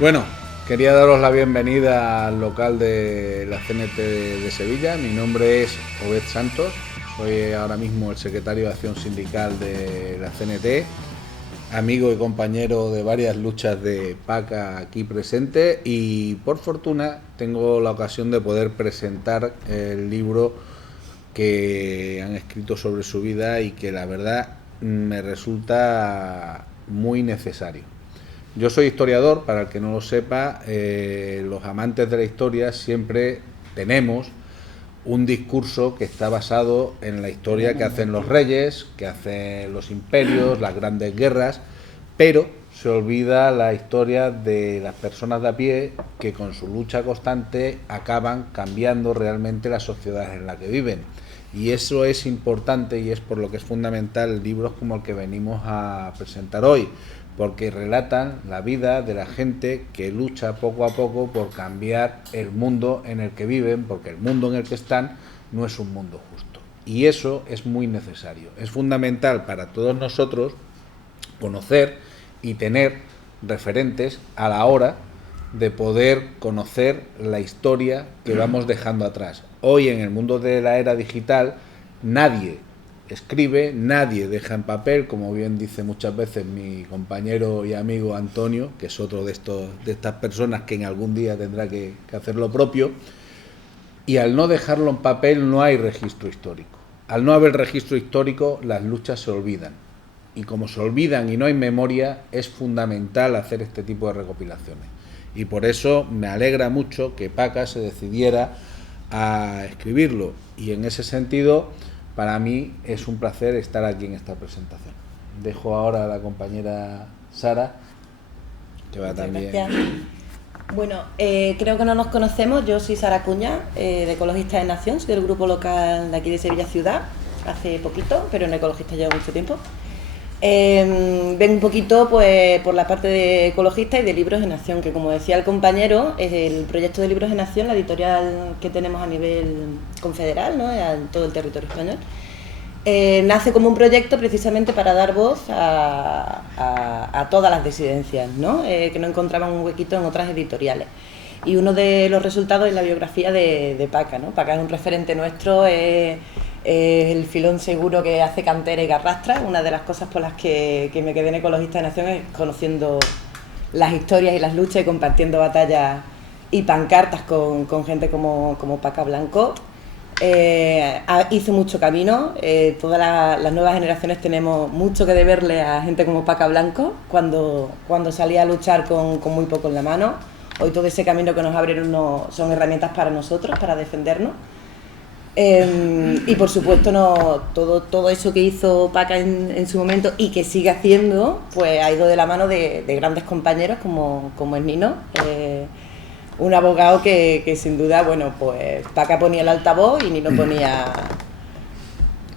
Bueno, quería daros la bienvenida al local de la CNT de Sevilla. Mi nombre es Obed Santos, soy ahora mismo el secretario de Acción Sindical de la CNT, amigo y compañero de varias luchas de PACA aquí presente, y por fortuna tengo la ocasión de poder presentar el libro que han escrito sobre su vida y que la verdad me resulta muy necesario. Yo soy historiador, para el que no lo sepa, los amantes de la historia siempre tenemos un discurso que está basado en la historia que hacen los reyes, que hacen los imperios, las grandes guerras, pero se olvida la historia de las personas de a pie que con su lucha constante acaban cambiando realmente la sociedad en la que viven. Y eso es importante y es por lo que es fundamental libros como el que venimos a presentar hoy, porque relatan la vida de la gente que lucha poco a poco por cambiar el mundo en el que viven, porque el mundo en el que están no es un mundo justo. Y eso es muy necesario. Es fundamental para todos nosotros conocer y tener referentes a la hora de poder conocer la historia que vamos dejando atrás. Hoy, en el mundo de la era digital, nadie escribe, nadie deja en papel, como bien dice muchas veces mi compañero y amigo Antonio, que es otro de estas personas que en algún día tendrá que hacer lo propio, y al no dejarlo en papel no hay registro histórico. Al no haber registro histórico, las luchas se olvidan. Y como se olvidan y no hay memoria, es fundamental hacer este tipo de recopilaciones. Y por eso me alegra mucho que PACA se decidiera a escribirlo. Y en ese sentido, para mí es un placer estar aquí en esta presentación. Dejo ahora a la compañera Sara, que va también. Gracias. Bueno, creo que no nos conocemos. Yo soy Sara Cuña, de Ecologistas en Acción, soy del grupo local de aquí de Sevilla Ciudad, hace poquito, pero en Ecologistas llevo mucho tiempo. Vengo un poquito pues por la parte de ecologistas y de Libros en Acción, que como decía el compañero, es el proyecto de Libros en Acción, la editorial que tenemos a nivel confederal, ¿no?, en todo el territorio español. Nace como un proyecto precisamente para dar voz a todas las disidencias, ¿no?, que no encontraban un huequito en otras editoriales. Y uno de los resultados es la biografía de PACA, ¿no? PACA es un referente nuestro, es el filón seguro que hace cantera y que arrastra. Una de las cosas por las que me quedé en Ecologistas en Acción es conociendo las historias y las luchas y compartiendo batallas y pancartas con gente como PACA Blanco. Hizo mucho camino, todas las nuevas generaciones tenemos mucho que deberle a gente como PACA Blanco cuando salía a luchar con muy poco en la mano. Hoy todo ese camino que nos abrieron son herramientas para nosotros, para defendernos. Y por supuesto todo eso que hizo PACA en su momento y que sigue haciendo, pues ha ido de la mano de grandes compañeros como es Nino, un abogado que sin duda, bueno, pues PACA ponía el altavoz y Nino ponía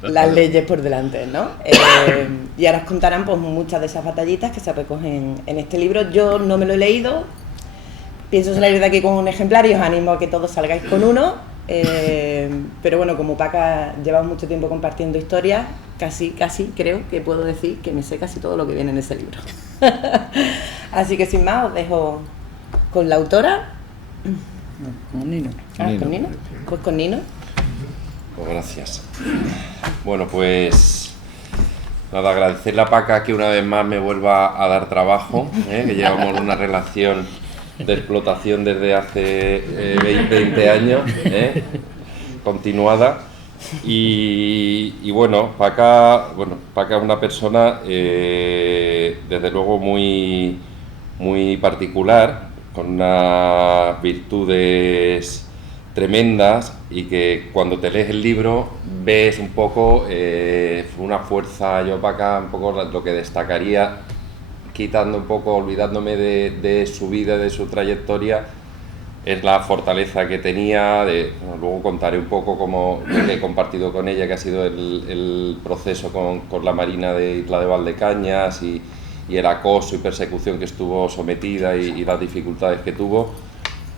las leyes por delante, ¿no? Y ahora os contarán pues muchas de esas batallitas que se recogen en este libro. Yo no me lo he leído, pienso salir de aquí con un ejemplar y os animo a que todos salgáis con uno. Pero bueno, como PACA lleva mucho tiempo compartiendo historias, casi creo que puedo decir que me sé casi todo lo que viene en ese libro. Así que sin más os dejo con la autora. Con Nino. ¿Con Nino? Pues con Nino. Pues gracias. Bueno, pues nada, agradecerle a PACA que una vez más me vuelva a dar trabajo, que llevamos una relación de explotación desde hace 20 años, continuada. Y bueno, PACA es una persona desde luego muy particular, con unas virtudes tremendas, y que cuando te lees el libro ves un poco una fuerza. Yo PACA un poco lo que destacaría, quitando un poco, olvidándome de su vida, de su trayectoria, es la fortaleza que tenía. Bueno, luego contaré un poco cómo he compartido con ella, que ha sido el proceso con la Marina de Isla de Valdecañas y el acoso y persecución que estuvo sometida y las dificultades que tuvo.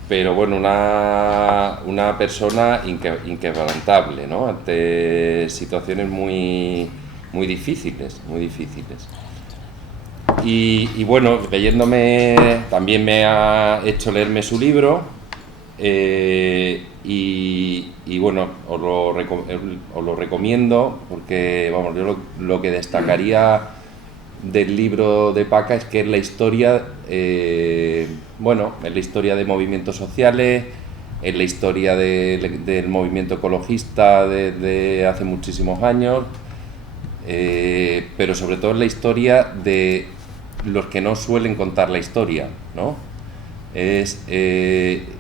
Pero bueno, una persona inquebrantable, ¿no?, ante situaciones muy difíciles. Y bueno, leyéndome, también me ha hecho leerme su libro, y bueno, os lo recomiendo porque, vamos, yo lo que destacaría del libro de Paca es que es la historia, bueno, es la historia de movimientos sociales, es la historia del movimiento ecologista desde hace muchísimos años, pero sobre todo es la historia de los que no suelen contar la historia, ¿no?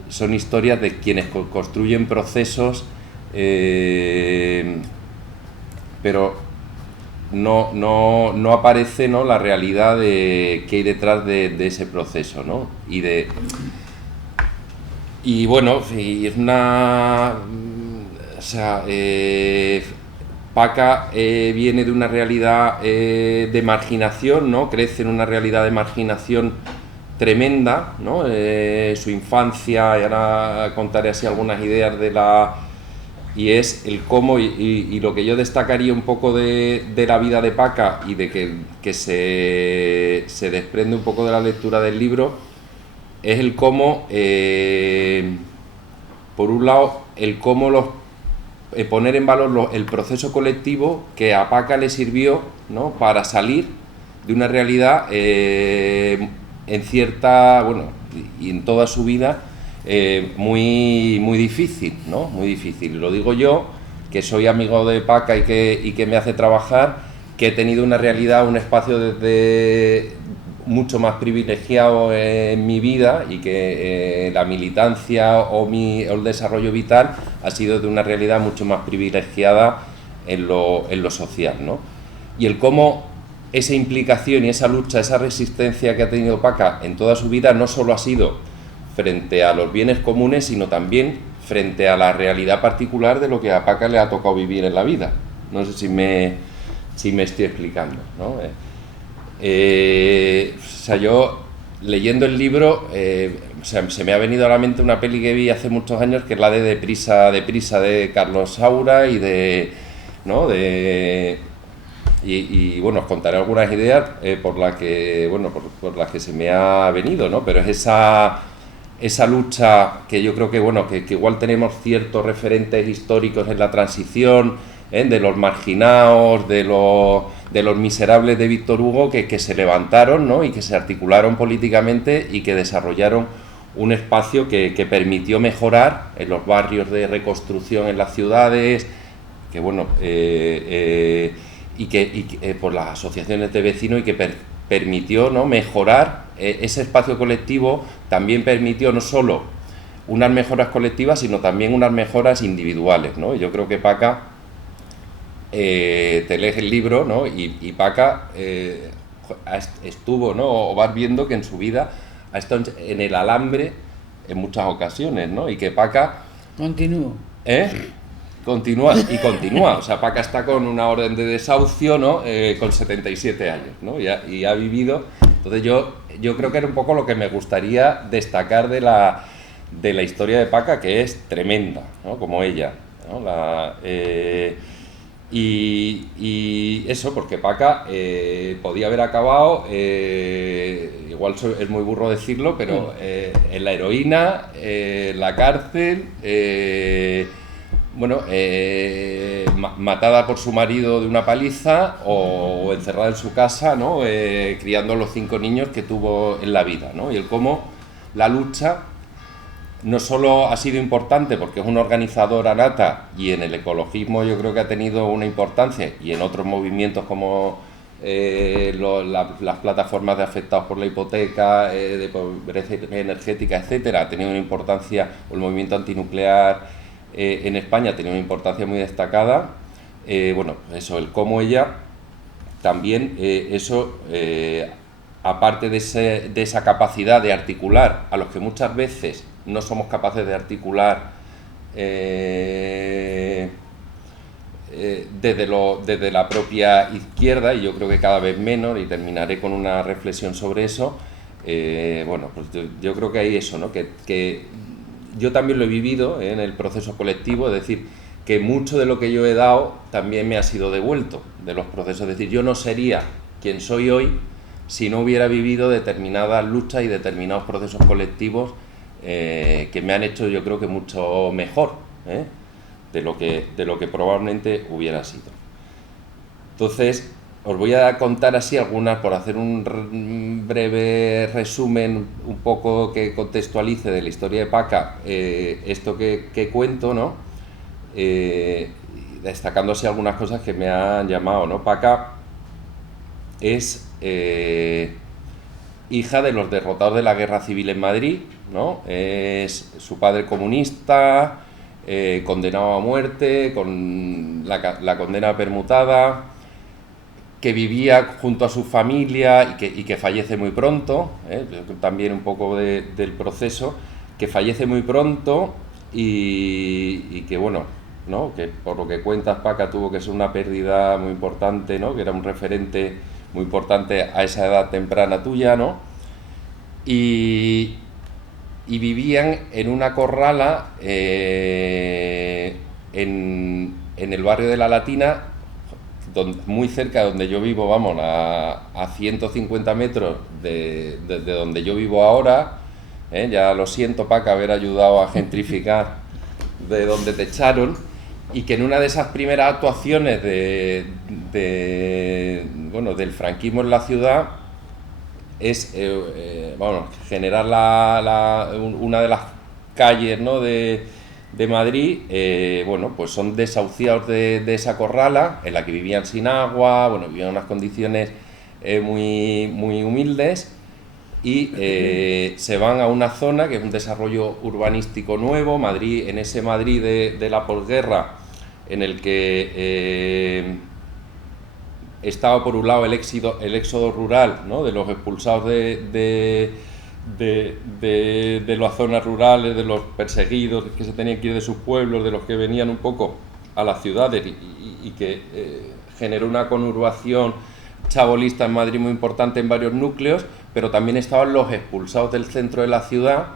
Son historias de quienes construyen procesos, pero no aparece, ¿no?, la realidad que hay detrás de ese proceso, ¿no? Y bueno, es una... O sea, Paca viene de una realidad de marginación, ¿no? Crece en una realidad de marginación tremenda, ¿no? Su infancia, y ahora contaré así algunas ideas y es el cómo, y lo que yo destacaría un poco de la vida de Paca y de que se desprende un poco de la lectura del libro, es el cómo, por un lado, el cómo poner en valor el proceso colectivo que a Paca le sirvió, ¿no?, para salir de una realidad en cierta, bueno, y en toda su vida muy difícil, ¿no? Muy difícil. Lo digo yo, que soy amigo de Paca y que me hace trabajar, que he tenido una realidad, un espacio mucho más privilegiado en mi vida, y que la militancia o el desarrollo vital ha sido de una realidad mucho más privilegiada en lo social, ¿no? Y el cómo esa implicación y esa lucha, esa resistencia que ha tenido Paca en toda su vida no solo ha sido frente a los bienes comunes, sino también frente a la realidad particular de lo que a Paca le ha tocado vivir en la vida. No sé si me estoy explicando, ¿no? O sea, yo leyendo el libro, o sea, se me ha venido a la mente una peli que vi hace muchos años, que es la de Deprisa de Carlos Saura ¿no? Y bueno, os contaré algunas ideas por las que se me ha venido, ¿no? Pero es esa lucha que yo creo que, bueno, que igual tenemos ciertos referentes históricos en la transición, de los marginados, de los miserables de Víctor Hugo, que se levantaron, ¿no?, y que se articularon políticamente y que desarrollaron un espacio que permitió mejorar en los barrios de reconstrucción en las ciudades, que bueno, por las asociaciones de vecinos, y que permitió, ¿no?, mejorar ese espacio colectivo. También permitió no solo unas mejoras colectivas, sino también unas mejoras individuales, ¿no? Yo creo que Paca, te lees el libro, ¿no?, y Paca estuvo, ¿no?, o vas viendo que en su vida ha estado en el alambre en muchas ocasiones, ¿no? Y que Paca... Continúo. Continúa. O sea, Paca está con una orden de desahucio, ¿no?, con 77 años, ¿no? Y ha vivido... Entonces yo creo que era un poco lo que me gustaría destacar de la historia de Paca, que es tremenda, ¿no?, como ella, ¿no? Y eso, porque Paca podía haber acabado, igual es muy burro decirlo, pero en la heroína, la cárcel, bueno, matada por su marido de una paliza, o encerrada en su casa, ¿no?, criando los 5 niños que tuvo en la vida, ¿no? Y el cómo la lucha no solo ha sido importante porque es una organizadora nata, y en el ecologismo yo creo que ha tenido una importancia, y en otros movimientos como las plataformas de afectados por la hipoteca, de pobreza energética, etcétera, ha tenido una importancia, o el movimiento antinuclear en España ha tenido una importancia muy destacada. Bueno, eso, el cómo ella también, aparte de esa capacidad de articular a los que muchas veces no somos capaces de articular desde la propia izquierda, y yo creo que cada vez menos, y terminaré con una reflexión sobre eso. Bueno, pues yo creo que hay eso, ¿no?, que yo también lo he vivido en el proceso colectivo, es decir, que mucho de lo que yo he dado también me ha sido devuelto de los procesos. Es decir, yo no sería quien soy hoy si no hubiera vivido determinadas luchas y determinados procesos colectivos que me han hecho, yo creo que mucho mejor de lo que probablemente hubiera sido. Entonces, os voy a contar así algunas, por hacer un breve resumen, un poco que contextualice de la historia de Paca, esto que cuento, ¿no? Destacándose algunas cosas que me han llamado, ¿no? Paca es hija de los derrotados de la Guerra Civil en Madrid, ¿no? Es su padre comunista, condenado a muerte, con la condena permutada, que vivía junto a su familia y que fallece muy pronto, también un poco del proceso, que fallece muy pronto y que, bueno, ¿no? Que por lo que cuentas, Paca tuvo que ser una pérdida muy importante, ¿no? Que era un referente muy importante a esa edad temprana tuya, ¿no? Y vivían en una corrala en el barrio de La Latina, muy cerca de donde yo vivo, vamos, a 150 metros de donde yo vivo ahora. Ya lo siento, Paca, haber ayudado a gentrificar de donde te echaron, y que en una de esas primeras actuaciones del franquismo en la ciudad es generar una de las calles, ¿no? de Madrid, pues son desahuciados de esa corrala en la que vivían sin agua, vivían en unas condiciones muy, muy humildes, y se van a una zona que es un desarrollo urbanístico nuevo, Madrid, en ese Madrid de la posguerra, en el que estaba por un lado el éxodo rural, ¿no? De los expulsados de las zonas rurales, de los perseguidos que se tenían que ir de sus pueblos, de los que venían un poco a las ciudades, y que generó una conurbación chabolista en Madrid muy importante en varios núcleos, pero también estaban los expulsados del centro de la ciudad,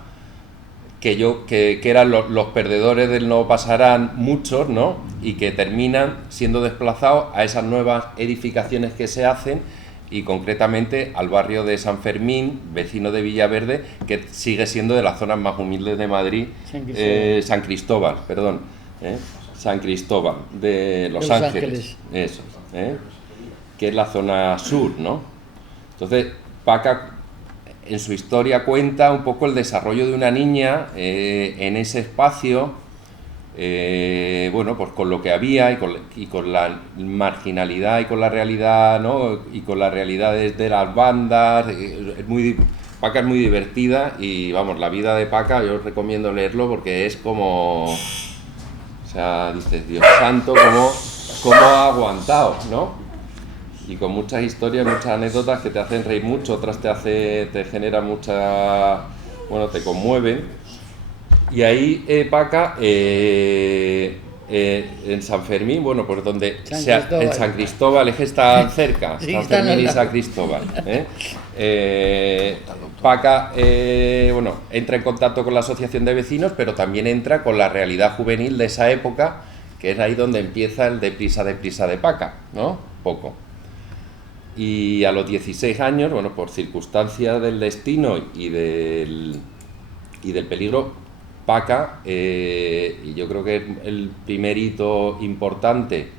que eran los perdedores del no pasarán, muchos, ¿no? Y que terminan siendo desplazados a esas nuevas edificaciones que se hacen, y concretamente al barrio de San Fermín, vecino de Villaverde, que sigue siendo de las zonas más humildes de Madrid, San Cristóbal de Los Ángeles. Eso, que es la zona sur, ¿no? Entonces, Paca en su historia cuenta un poco el desarrollo de una niña en ese espacio, pues con lo que había y con la marginalidad y con la realidad, ¿no? Y con las realidades de las bandas. Paca es muy divertida, y vamos, la vida de Paca yo os recomiendo leerlo, porque es como, o sea, dices, Dios santo, cómo ha aguantado, ¿no? Y con muchas historias, muchas anécdotas que te hacen reír mucho, otras te generan te conmueven. Y ahí Paca, en San Fermín, pues donde en San Cristóbal, es que está cerca, San Fermín y San Cristóbal. Paca entra en contacto con la asociación de vecinos, pero también entra con la realidad juvenil de esa época, que es ahí donde empieza el deprisa de Paca, ¿no? Poco. Y a los 16 años, por circunstancias del destino y del peligro, Paca, y yo creo que es el primer hito importante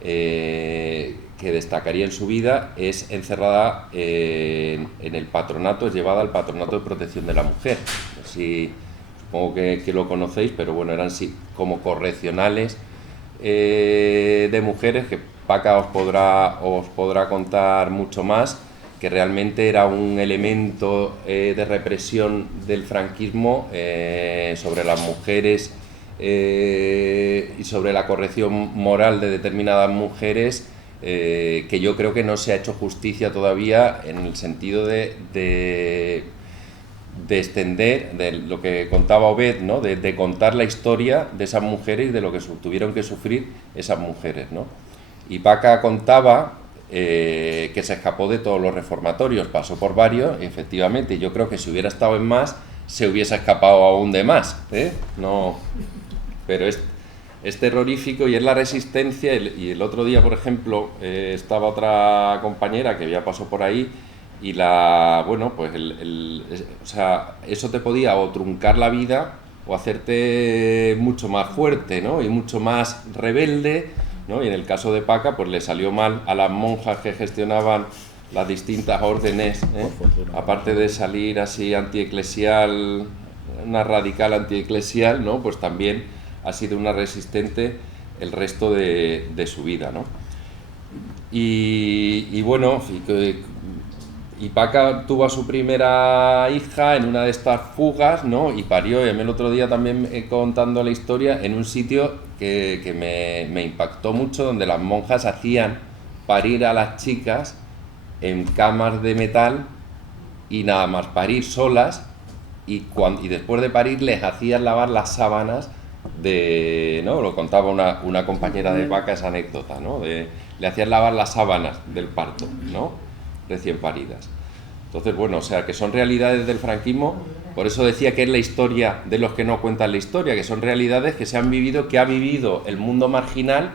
que destacaría en su vida, es encerrada en el patronato, es llevada al Patronato de Protección de la Mujer. Supongo que lo conocéis, pero eran como correccionales de mujeres, que Paca os podrá contar mucho más, que realmente era un elemento de represión del franquismo sobre las mujeres y sobre la corrección moral de determinadas mujeres, que yo creo que no se ha hecho justicia todavía, en el sentido de extender, de lo que contaba Obed, ¿no? De contar la historia de esas mujeres y de lo que tuvieron que sufrir esas mujeres, ¿no? Y Paca contaba que se escapó de todos los reformatorios, pasó por varios, efectivamente, y yo creo que si hubiera estado en más, se hubiese escapado aún de más, No, pero es terrorífico, y es la resistencia. Y el otro día, por ejemplo, estaba otra compañera que ya pasó por ahí, y la, bueno, pues o sea, eso te podía o truncar la vida o hacerte mucho más fuerte, ¿no? Y mucho más rebelde, ¿no? Y en el caso de Paca, pues le salió mal a las monjas que gestionaban las distintas órdenes, aparte de salir así antieclesial, una radical antieclesial, ¿no? Pues también ha sido una resistente el resto de su vida, ¿no? Y bueno, y Paca tuvo a su primera hija en una de estas fugas, ¿no? Y parió, y a mí el otro día también contando la historia, en un sitio que me impactó mucho, donde las monjas hacían parir a las chicas en camas de metal y nada más parir solas, y después de parir les hacían lavar las sábanas ¿no? Lo contaba una compañera de Paca esa anécdota, ¿no? Le hacían lavar las sábanas del parto, ¿no? Recién paridas. Entonces, bueno, o sea, que son realidades del franquismo, por eso decía que es la historia de los que no cuentan la historia, que son realidades que se han vivido, que ha vivido el mundo marginal,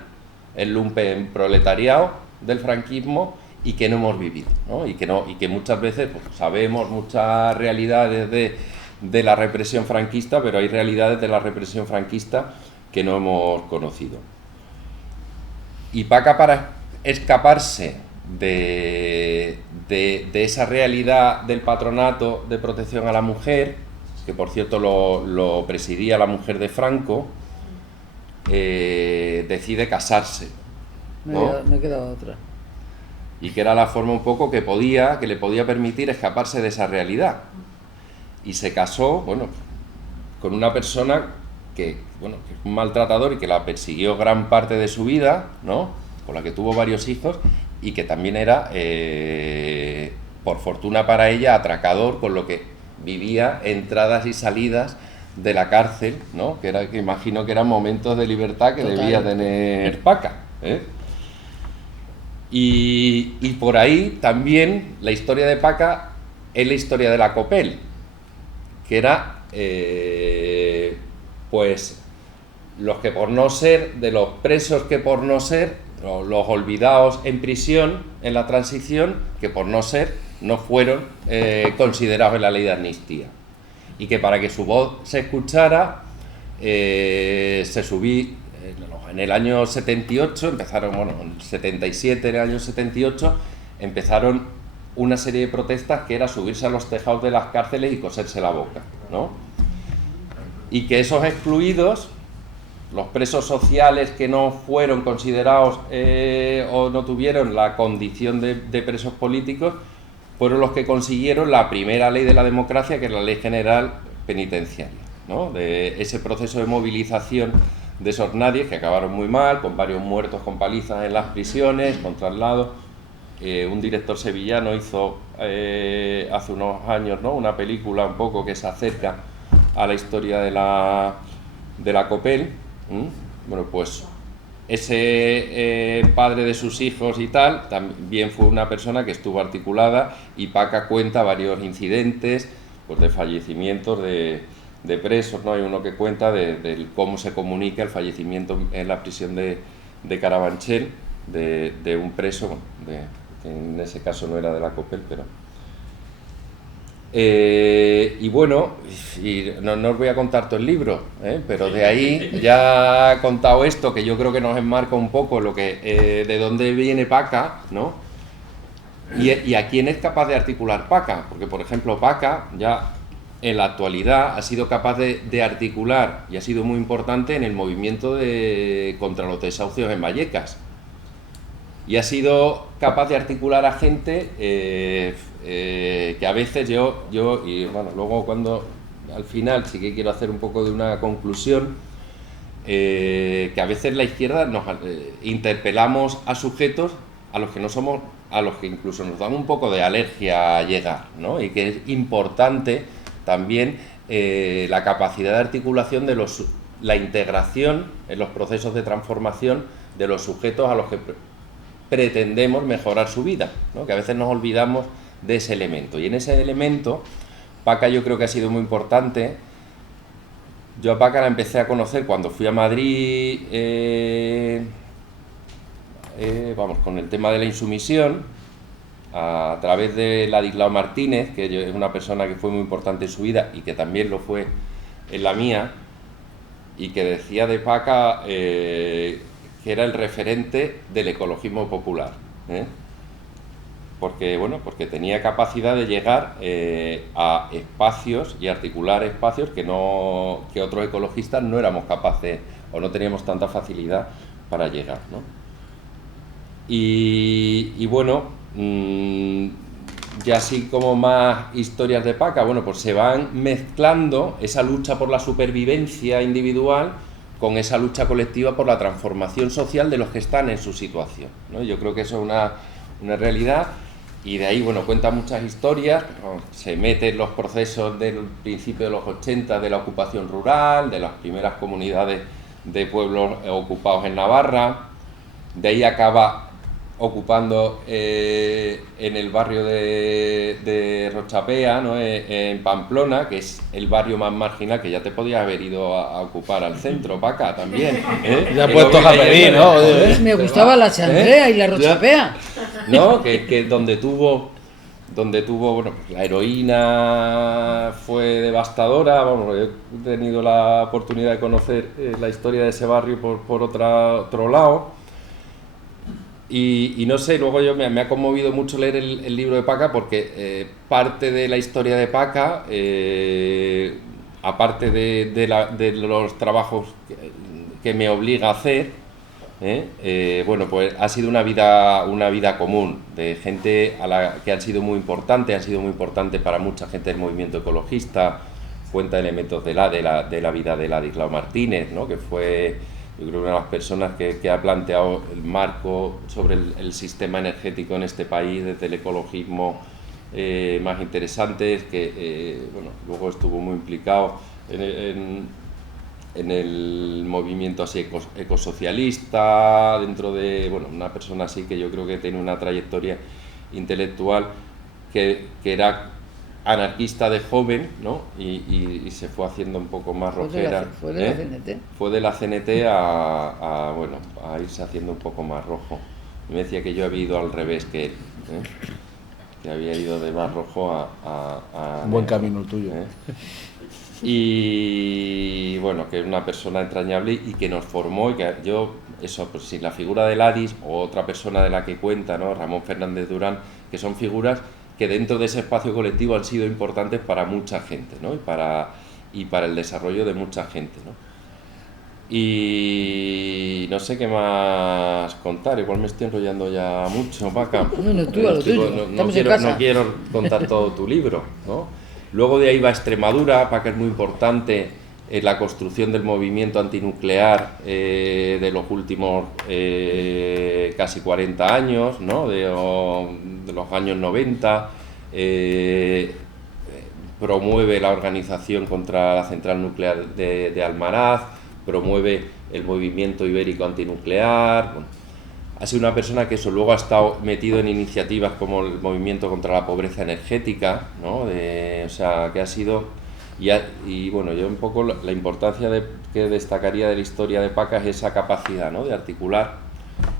el lumpen proletariado del franquismo, y que no hemos vivido, ¿no? Y que muchas veces pues, sabemos muchas realidades de la represión franquista, pero hay realidades de la represión franquista que no hemos conocido. Y Paca, para escaparse de esa realidad del patronato de protección a la mujer, que por cierto lo presidía la mujer de Franco, decide casarse, ¿no? No queda otra. Y que era la forma un poco que le podía permitir escaparse de esa realidad. Y se casó, bueno, con una persona que, bueno, que es un maltratador y que la persiguió gran parte de su vida, ¿no? Con la que tuvo varios hijos, y que también era, por fortuna para ella, atracador, con lo que vivía entradas y salidas de la cárcel, ¿no? Que imagino que eran momentos de libertad que debía tener Paca, ¿eh? Y por ahí también la historia de Paca es la historia de la Copel, que era, pues, los que por no ser, de los presos que por no ser, los olvidados en prisión en la transición, que por no ser, no fueron considerados en la ley de amnistía. Y que para que su voz se escuchara, se subí en el año 78, empezaron, bueno, en el 77, en el año 78, empezaron una serie de protestas que era subirse a los tejados de las cárceles y coserse la boca, ¿no? Y que esos excluidos, los presos sociales que no fueron considerados o no tuvieron la condición de presos políticos, fueron los que consiguieron la primera ley de la democracia, que es la Ley General Penitenciaria, ¿no? De ese proceso de movilización de esos nadies que acabaron muy mal, con varios muertos con palizas en las prisiones, con traslados. Un director sevillano hizo hace unos años, ¿no?, una película un poco que se acerca a la historia de la Copel. Bueno, pues ese padre de sus hijos y tal, también fue una persona que estuvo articulada, y Paca cuenta varios incidentes, pues, de fallecimientos de presos, ¿no? Hay uno que cuenta de cómo se comunica el fallecimiento en la prisión de Carabanchel de un preso, bueno, que en ese caso no era de la Copel, pero... y bueno, no os voy a contar todo el libro, pero de ahí ya he contado esto, que yo creo que nos enmarca un poco lo que de dónde viene Paca, ¿no? Y a quién es capaz de articular Paca, porque por ejemplo Paca ya en la actualidad ha sido capaz de articular, y ha sido muy importante en el movimiento contra los desahucios en Vallecas, y ha sido capaz de articular a gente que a veces yo y bueno, luego cuando al final sí que quiero hacer un poco de una conclusión, que a veces la izquierda nos interpelamos a sujetos a los que no somos, a los que incluso nos dan un poco de alergia a llegar, ¿no? Y que es importante también la capacidad de articulación de la integración en los procesos de transformación de los sujetos a los que pretendemos mejorar su vida, ¿no? Que a veces nos olvidamos de ese elemento, y en ese elemento Paca yo creo que ha sido muy importante. Yo a Paca la empecé a conocer cuando fui a Madrid, vamos, con el tema de la insumisión, a través de Ladislao Martínez, que es una persona que fue muy importante en su vida y que también lo fue en la mía, y que decía de Paca que era el referente del ecologismo popular, ¿eh? Porque tenía capacidad de llegar a espacios y articular espacios que otros ecologistas no éramos capaces o no teníamos tanta facilidad para llegar, ¿no? Y bueno, ya así como más historias de Paca, bueno, pues se van mezclando esa lucha por la supervivencia individual con esa lucha colectiva por la transformación social de los que están en su situación, ¿no? Yo creo que eso es una realidad. Y de ahí, bueno, cuenta muchas historias, se mete en los procesos del principio de los 80 de la ocupación rural, de las primeras comunidades de pueblos ocupados en Navarra, de ahí acaba ocupando en el barrio de Rochapea, ¿no? En Pamplona, que es el barrio más marginal, que ya te podías haber ido a ocupar al centro, Paca, también, ¿eh? Ya puestos a pedir, ¿no? Me gustaba la Chandrea y la Rochapea. ¿No? Que donde tuvo, bueno, pues la heroína fue devastadora. Bueno, he tenido la oportunidad de conocer la historia de ese barrio por otro lado. Y no sé, luego me ha conmovido mucho leer el libro de Paca, porque parte de la historia de Paca, aparte de los trabajos que me obliga a hacer, bueno, pues ha sido una vida común de gente que han sido muy importantes para mucha gente del movimiento ecologista. Cuenta elementos de la vida de Ladislao Martínez, ¿no? Que fue, yo creo, una de las personas que ha planteado el marco sobre el sistema energético en este país desde el ecologismo más interesantes, que bueno, luego estuvo muy implicado en el movimiento así ecosocialista, dentro de, bueno, una persona así que yo creo que tiene una trayectoria intelectual que era anarquista de joven, ¿no? Y se fue haciendo un poco más rojera. Fue de la CNT. Fue de la CNT a irse haciendo un poco más rojo. Me decía que yo había ido al revés que él, que había ido de más rojo a buen camino el tuyo. Y bueno, que es una persona entrañable y que nos formó, y que yo, eso, pues sin la figura de Ladis o otra persona de la que cuenta, ¿no? Ramón Fernández Durán, que son figuras que dentro de ese espacio colectivo han sido importantes para mucha gente, ¿no? Y para el desarrollo de mucha gente, ¿no? Y no sé qué más contar, igual me estoy enrollando ya mucho, Paca. No, tú a lo tuyo. No quiero contar todo tu libro, ¿no? Luego de ahí va Extremadura, Paca es muy importante en la construcción del movimiento antinuclear de los últimos casi 40 años, ¿no? De los años 90, promueve la organización contra la central nuclear de Almaraz, promueve el movimiento ibérico antinuclear. Bueno, ha sido una persona que eso luego ha estado metido en iniciativas como el movimiento contra la pobreza energética, ¿no? O sea, que ha sido... Y bueno, yo un poco la importancia que destacaría de la historia de Paca es esa capacidad, ¿no? De articular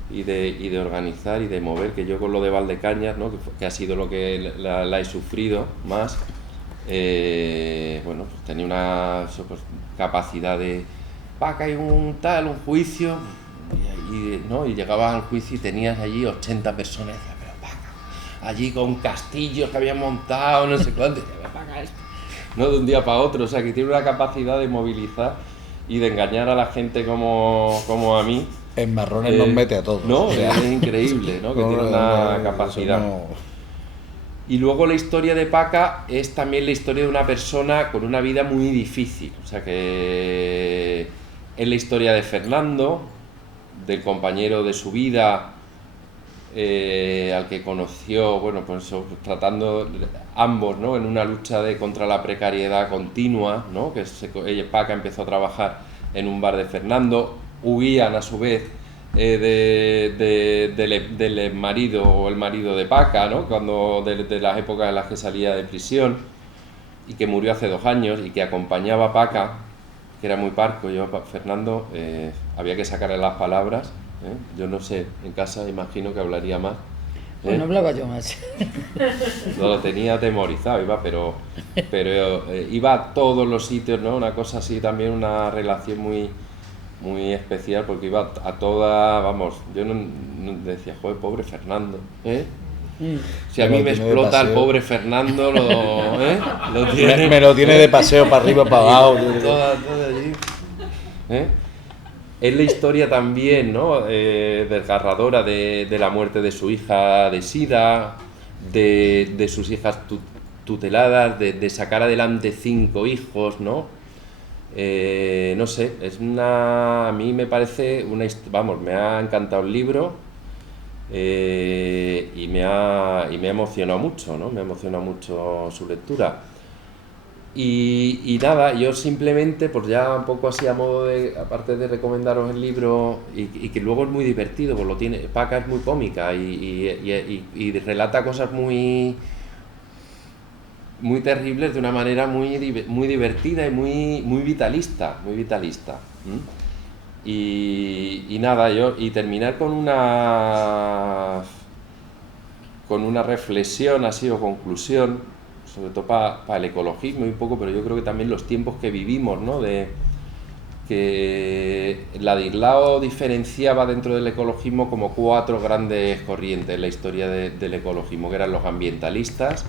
y de organizar y de mover, que yo con lo de Valdecañas, ¿no? Que ha sido lo que la he sufrido más, bueno, pues tenía una capacidad de... Paca, hay un juicio... ¿no? Y llegabas al juicio y tenías allí 80 personas, y decías, pero Paca, allí con castillos que habían montado, no sé cuánto, y decías, Paca, esto, no de un día para otro, o sea, que tiene una capacidad de movilizar y de engañar a la gente como a mí. En marrones nos mete a todos. No, o sea, es increíble, ¿no? Que tiene una capacidad. Y luego la historia de Paca es también la historia de una persona con una vida muy difícil, o sea, que es la historia de Fernando, del compañero de su vida, al que conoció, bueno, pues tratando ambos, ¿no? En una lucha contra la precariedad continua, ¿no? Paca empezó a trabajar en un bar de Fernando, huían a su vez del marido o el marido de Paca, ¿no? De las épocas en las que salía de prisión, y que murió hace 2 años, y que acompañaba a Paca, que era muy parco. Fernando, había que sacarle las palabras, yo no sé, en casa imagino que hablaría más. Pues no hablaba yo más. No lo tenía atemorizado, pero iba a todos los sitios, ¿no? Una cosa así, también una relación muy, muy especial, porque iba a toda, vamos, yo no decía, joder, pobre Fernando, ¿eh? Si a mí me explota el pobre Fernando, lo tiene, me lo tiene de paseo para arriba, para abajo. Todo allí. Es la historia también, ¿no? Desgarradora de la muerte de su hija de SIDA, de sus hijas tuteladas, de sacar adelante 5 hijos, ¿no? No sé, a mí me parece vamos, me ha encantado el libro y me ha emocionado mucho, ¿no? Me ha emocionado mucho su lectura. Y nada, yo simplemente, pues ya un poco así a modo de, aparte de recomendaros el libro, y que luego es muy divertido, pues Paca es muy cómica y relata cosas muy terribles de una manera muy divertida y muy vitalista, y nada, y terminar con una reflexión así o conclusión, sobre todo para el ecologismo y un poco, pero yo creo que también los tiempos que vivimos, ¿no? De que Ladislao diferenciaba dentro del ecologismo como 4 grandes corrientes en la historia del ecologismo, que eran los ambientalistas,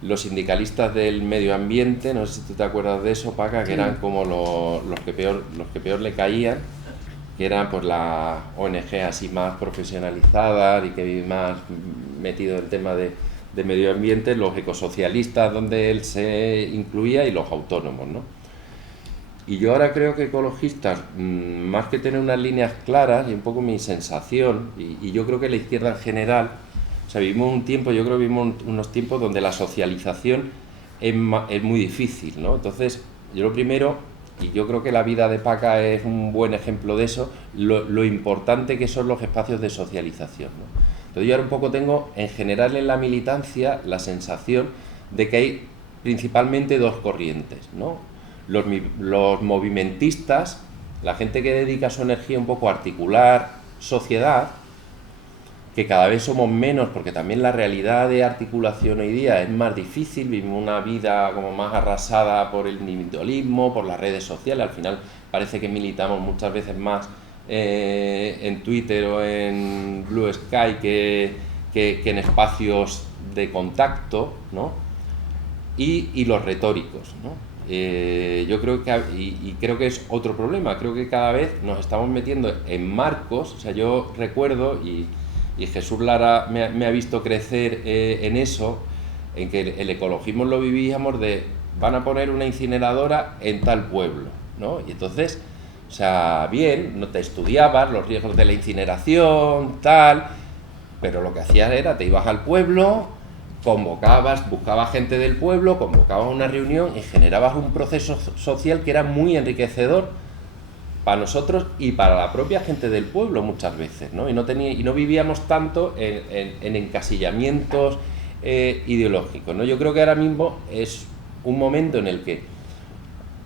los sindicalistas del medio ambiente, no sé si tú te acuerdas de eso, Paca, que eran como los que peor le caían, que eran pues las ONG así más profesionalizadas y que más metido en el tema de medio ambiente, los ecosocialistas donde él se incluía y los autónomos, ¿no? Y yo ahora creo que ecologistas, más que tener unas líneas claras, y un poco mi sensación, y yo creo que la izquierda en general, o sea, vivimos unos tiempos donde la socialización es muy difícil, ¿no? Entonces, yo lo primero, y yo creo que la vida de Paca es un buen ejemplo de eso, lo importante que son los espacios de socialización, ¿no? Entonces yo ahora un poco tengo, en general en la militancia, la sensación de que hay principalmente 2 corrientes, ¿no? Los movimentistas, la gente que dedica su energía un poco a articular sociedad, que cada vez somos menos, porque también la realidad de articulación hoy día es más difícil, vivimos una vida como más arrasada por el individualismo, por las redes sociales, al final parece que militamos muchas veces más en Twitter o en Blue Sky que en espacios de contacto, ¿no? Y los retóricos, ¿no? Yo creo que es otro problema, creo que cada vez nos estamos metiendo en marcos, o sea, yo recuerdo, y Jesús Lara me ha visto crecer en eso, en que el ecologismo lo vivíamos de van a poner una incineradora en tal pueblo, ¿no? Y entonces, o sea, bien, no te estudiabas los riesgos de la incineración, tal, pero lo que hacías era, te ibas al pueblo, buscabas gente del pueblo, convocabas una reunión y generabas un proceso social que era muy enriquecedor para nosotros y para la propia gente del pueblo muchas veces, ¿no? Y no vivíamos tanto en encasillamientos ideológicos, ¿no? Yo creo que ahora mismo es un momento en el que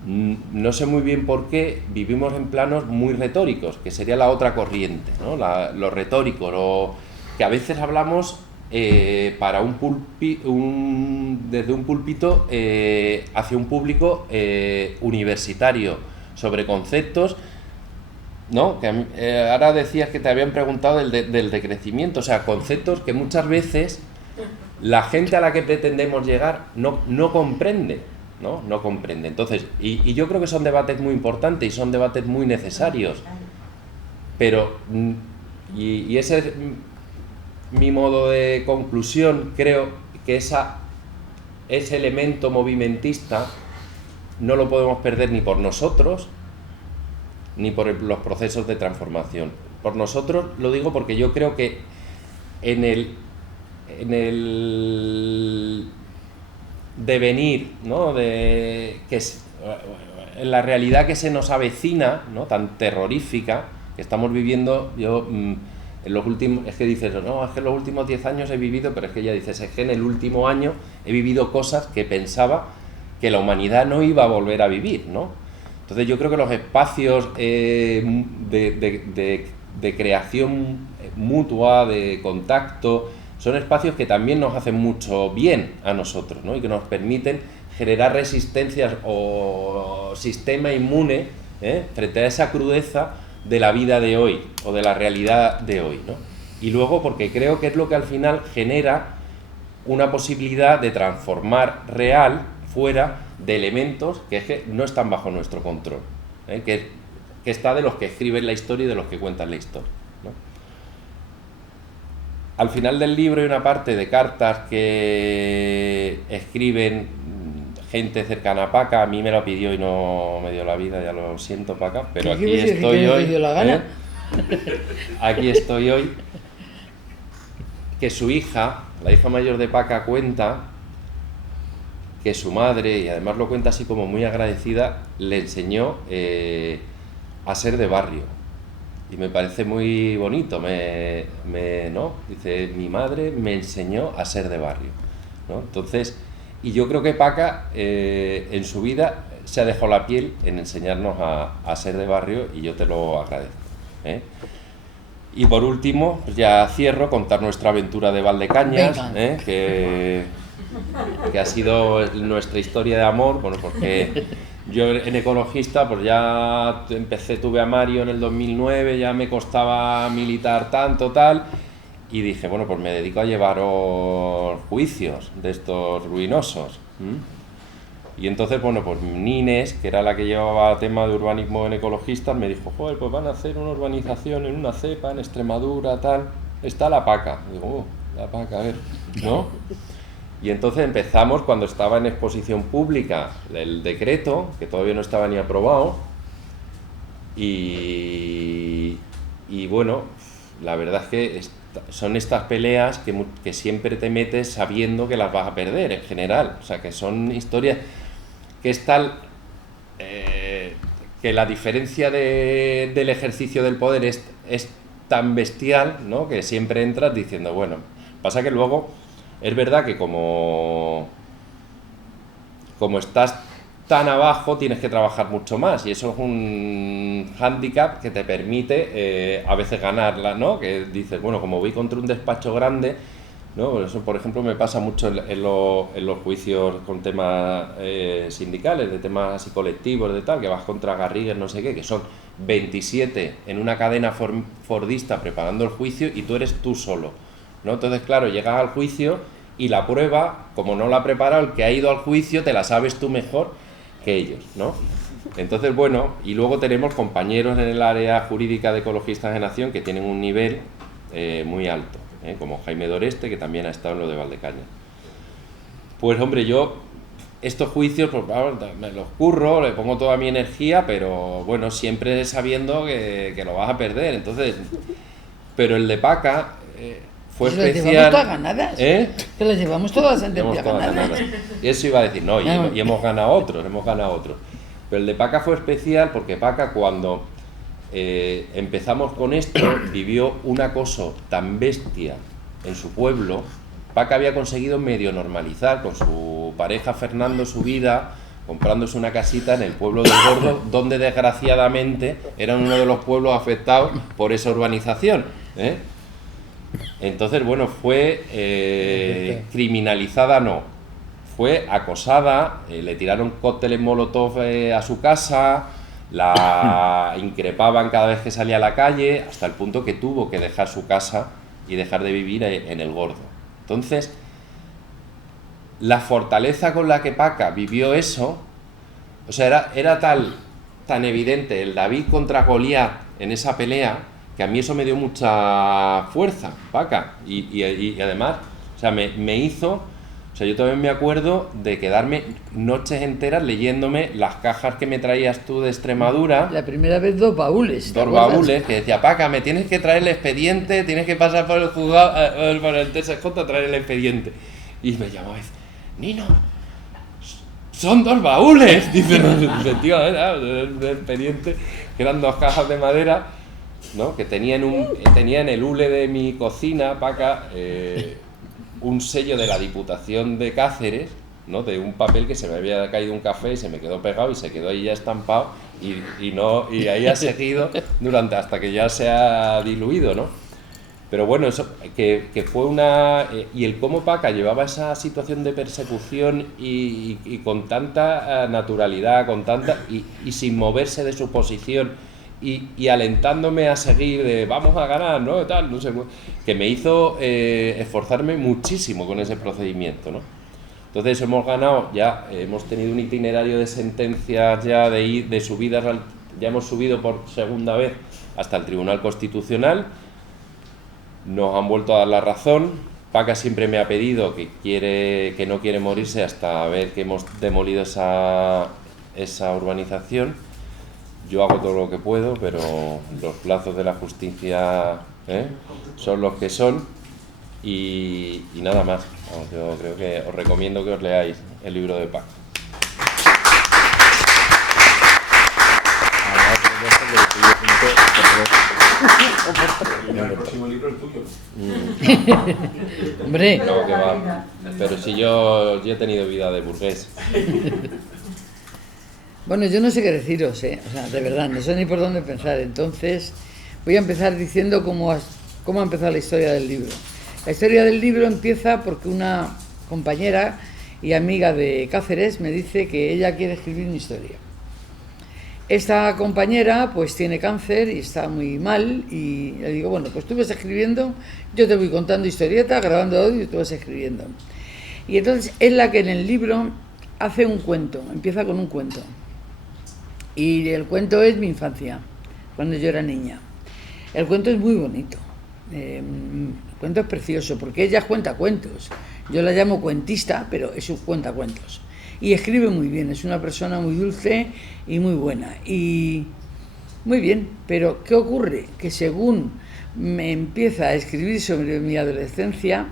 no sé muy bien por qué vivimos en planos muy retóricos, que sería la otra corriente, ¿no? Lo retórico, que a veces hablamos para desde un púlpito hacia un público universitario sobre conceptos, ¿no? Que ahora decías que te habían preguntado del decrecimiento, o sea, conceptos que muchas veces la gente a la que pretendemos llegar no comprende. No comprende. Entonces, y yo creo que son debates muy importantes y son debates muy necesarios, pero y ese es mi modo de conclusión. Creo que ese elemento movimentista no lo podemos perder ni por nosotros ni por los procesos de transformación. Por nosotros lo digo porque yo creo que en el devenir, ¿no? En la realidad que se nos avecina, ¿no? Tan terrorífica que estamos viviendo, yo en los últimos, es que dices, no, es que en los últimos 10 años he vivido, pero es que ya dices, es que en el último año he vivido cosas que pensaba que la humanidad no iba a volver a vivir, ¿no? Entonces yo creo que los espacios de creación mutua, de contacto, son espacios que también nos hacen mucho bien a nosotros, ¿no? Y que nos permiten generar resistencias o sistema inmune frente a esa crudeza de la vida de hoy o de la realidad de hoy, ¿no? Y luego porque creo que es lo que al final genera una posibilidad de transformar real fuera de elementos que, es que no están bajo nuestro control, que está de los que escriben la historia y de los que cuentan la historia, ¿no? Al final del libro hay una parte de cartas que escriben gente cercana a Paca. A mí me lo pidió y no me dio la vida, ya lo siento, Paca, pero aquí estoy hoy. Aquí estoy hoy. Que su hija, la hija mayor de Paca, cuenta que su madre, y además lo cuenta así como muy agradecida, le enseñó a ser de barrio. Y me parece muy bonito, ¿no? Dice, mi madre me enseñó a ser de barrio, ¿no? Entonces, y yo creo que Paca en su vida se ha dejado la piel en enseñarnos a ser de barrio, y yo te lo agradezco, ¿eh? Y por último, pues ya cierro, contar nuestra aventura de Valdecañas, que ha sido nuestra historia de amor, bueno, porque yo en Ecologista pues ya tuve a Mario en el 2009, ya me costaba militar tanto, tal, y dije, bueno, pues me dedico a llevaros juicios de estos ruinosos. Y entonces, bueno, pues Nines, que era la que llevaba tema de urbanismo en Ecologistas, me dijo, joder, pues van a hacer una urbanización en una cepa, en Extremadura, tal, está la Paca. Digo, la Paca, a ver, ¿no? Y entonces empezamos, cuando estaba en exposición pública el decreto, que todavía no estaba ni aprobado, y bueno, la verdad es que son estas peleas que siempre te metes sabiendo que las vas a perder en general, o sea, que son historias que es tal que la diferencia del ejercicio del poder es tan bestial, ¿no? Que siempre entras diciendo, bueno, pasa que luego es verdad que como estás tan abajo tienes que trabajar mucho más, y eso es un hándicap que te permite a veces ganarla, ¿no? Que dices, bueno, como voy contra un despacho grande, ¿no? Eso, por ejemplo, me pasa mucho en los juicios con temas sindicales, de temas así colectivos, de tal, que vas contra Garrigues, no sé qué, que son 27 en una cadena fordista preparando el juicio y tú eres tú solo, ¿no? Entonces, claro, llegas al juicio y la prueba, como no la ha preparado el que ha ido al juicio, te la sabes tú mejor que ellos, ¿no? Entonces, bueno, y luego tenemos compañeros en el área jurídica de Ecologistas de Nación que tienen un nivel muy alto, como Jaime Doreste, que también ha estado en lo de Valdecañas. Pues, hombre, yo estos juicios, pues, me los curro, le pongo toda mi energía, pero, bueno, siempre sabiendo que lo vas a perder. Entonces, pero el de Paca fue especial. ¿Las llevamos todas ganadas? Que las llevamos todas ganadas. Y eso iba a decir, no, y hemos ganado otros. Pero el de Paca fue especial porque Paca, cuando empezamos con esto, vivió un acoso tan bestia en su pueblo. Paca había conseguido medio normalizar con su pareja Fernando su vida, comprándose una casita en el pueblo del Gordo, donde desgraciadamente era uno de los pueblos afectados por esa urbanización, Entonces, bueno, fue criminalizada, no, fue acosada, le tiraron cócteles molotov a su casa, la increpaban cada vez que salía a la calle, hasta el punto que tuvo que dejar su casa y dejar de vivir en el Gordo. Entonces, la fortaleza con la que Paca vivió eso, o sea, era tan evidente el David contra Goliat en esa pelea, que a mí eso me dio mucha fuerza, Paca, y además, o sea, me hizo, o sea, yo también me acuerdo de quedarme noches enteras leyéndome las cajas que me traías tú de Extremadura. La primera vez 2 baúles. 2 baúles, que decía, Paca, me tienes que traer el expediente, tienes que pasar por el juzgado, por el TSJ a traer el expediente. Y me llamaba y dice, Nino, son 2 baúles, dice, tío, el expediente, que eran 2 cajas de madera, ¿no? Que tenía en el hule de mi cocina, Paca, un sello de la Diputación de Cáceres, ¿no? De un papel que se me había caído un café y se me quedó pegado y se quedó ahí ya estampado y ahí ha seguido hasta que ya se ha diluido, ¿no? Pero bueno, eso que fue una... y el cómo Paca llevaba esa situación de persecución y con tanta naturalidad, con tanta y sin moverse de su posición y alentándome a seguir de vamos a ganar, ¿no? Tal, no sé, que me hizo esforzarme muchísimo con ese procedimiento, ¿no? Entonces hemos ganado, ya hemos tenido un itinerario de sentencias ya de subidas, ya hemos subido por segunda vez hasta el Tribunal Constitucional. Nos han vuelto a dar la razón. Paca siempre me ha pedido que no quiere morirse hasta ver que hemos demolido esa urbanización. Yo hago todo lo que puedo, pero los plazos de la justicia son los que son y nada más. Vamos, yo creo que os recomiendo que os leáis el libro de Paca. El próximo libro es el tuyo. Hombre, No, que va. Pero si yo he tenido vida de burgués. bueno, yo no sé qué deciros, o sea, de verdad, no sé ni por dónde empezar. Entonces, voy a empezar diciendo cómo ha empezado la historia del libro. La historia del libro empieza porque una compañera y amiga de Cáceres me dice que ella quiere escribir una historia. Esta compañera pues tiene cáncer y está muy mal y le digo, bueno, pues tú vas escribiendo, yo te voy contando historietas, grabando audio y tú vas escribiendo. Y entonces es la que en el libro hace un cuento, empieza con un cuento. Y el cuento es mi infancia, cuando yo era niña. El cuento es muy bonito, el cuento es precioso porque ella cuenta cuentos. Yo la llamo cuentista, pero es un cuentacuentos. Y escribe muy bien, es una persona muy dulce y muy buena. Y muy bien, pero ¿qué ocurre? Que según me empieza a escribir sobre mi adolescencia,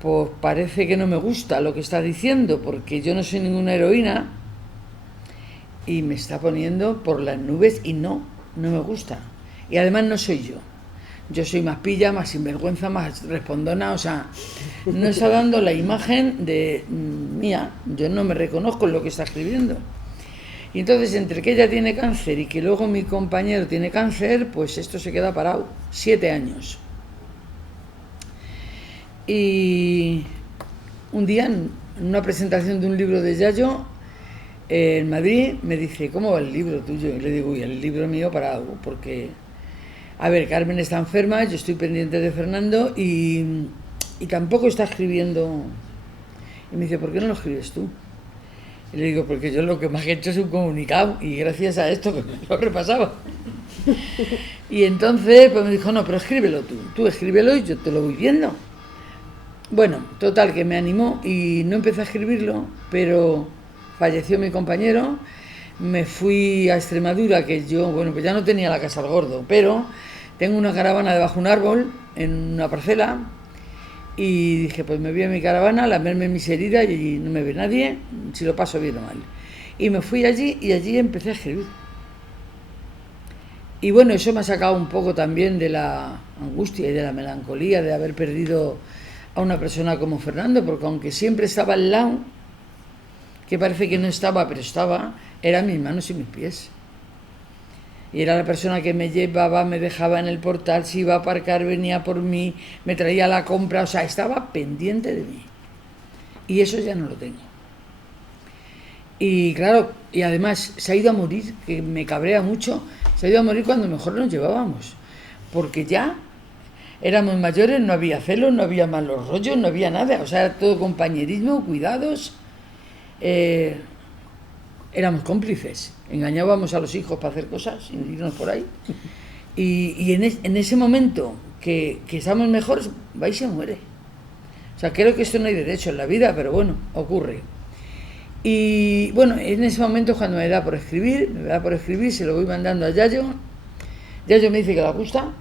pues parece que no me gusta lo que está diciendo, porque yo no soy ninguna heroína y me está poniendo por las nubes y no me gusta. Y además no soy yo. Yo soy más pilla, más sinvergüenza, más respondona, o sea, no está dando la imagen de mía, yo no me reconozco en lo que está escribiendo. Y entonces, entre que ella tiene cáncer y que luego mi compañero tiene cáncer, pues esto se queda parado, 7 años. Y un día, en una presentación de un libro de Yayo, en Madrid, me dice, ¿cómo va el libro tuyo? Y le digo, uy, el libro mío parado, porque... A ver, Carmen está enferma, yo estoy pendiente de Fernando y tampoco está escribiendo. Y me dice, ¿por qué no lo escribes tú? Y le digo, porque yo lo que más he hecho es un comunicado y gracias a esto que lo repasaba. Y entonces pues me dijo, no, pero escríbelo tú escríbelo y yo te lo voy viendo. Bueno, total, que me animó y no empecé a escribirlo, pero falleció mi compañero, me fui a Extremadura, que yo, bueno, pues ya no tenía la casa al gordo, pero tengo una caravana debajo de un árbol, en una parcela, y dije, pues me voy a mi caravana, lamerme mis heridas y no me ve nadie, si lo paso bien o mal. Y me fui allí y allí empecé a escribir. Y bueno, eso me ha sacado un poco también de la angustia y de la melancolía de haber perdido a una persona como Fernando, porque aunque siempre estaba al lado, que parece que no estaba, pero estaba, eran mis manos y mis pies. Y era la persona que me llevaba, me dejaba en el portal, si iba a aparcar, venía por mí, me traía la compra, o sea, estaba pendiente de mí. Y eso ya no lo tengo. Y claro, y además se ha ido a morir, que me cabrea mucho, se ha ido a morir cuando mejor nos llevábamos. Porque ya éramos mayores, no había celos, no había malos rollos, no había nada. O sea, era todo compañerismo, cuidados. Éramos cómplices, engañábamos a los hijos para hacer cosas sin irnos por ahí. Y en ese momento que estamos mejores, va y se muere. O sea, creo que esto no hay derecho en la vida, pero bueno, ocurre. Y bueno, en ese momento cuando me da por escribir, se lo voy mandando a Yayo. Yayo me dice que le gusta,